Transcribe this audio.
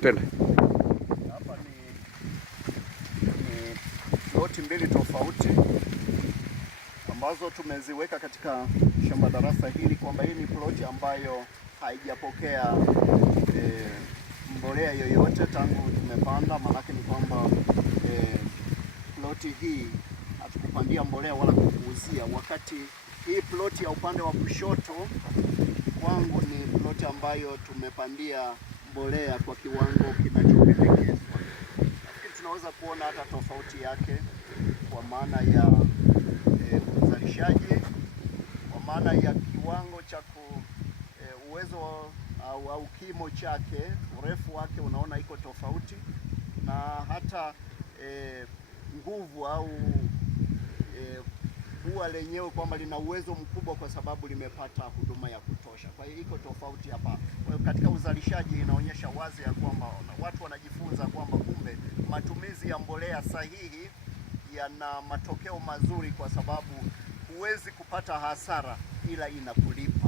Twende. Hapa ni ploti mbili tofauti ambazo tumeziweka katika shamba darasa hili, kwamba hii ni ploti ambayo haijapokea mbolea yoyote tangu tumepanda. Maanake ni kwamba ploti hii hatukupandia mbolea wala kukuuzia, wakati hii ploti ya upande wa kushoto kwangu ni ploti ambayo tumepandia mbolea kwa kiwango kinachopendekezwa. Lakini tunaweza kuona hata tofauti yake kwa maana ya uzalishaji, kwa maana ya kiwango cha uwezo au kimo chake, urefu wake unaona iko tofauti, na hata nguvu au bua lenyewe kwamba lina uwezo mkubwa kwa sababu limepata huduma ya kutosha. Kwa hiyo iko tofauti hapa. Kwa hiyo katika uzalishaji inaonyesha wazi ya kwamba watu wanajifunza kwamba kumbe matumizi ya mbolea sahihi yana matokeo mazuri, kwa sababu huwezi kupata hasara ila inakulipa.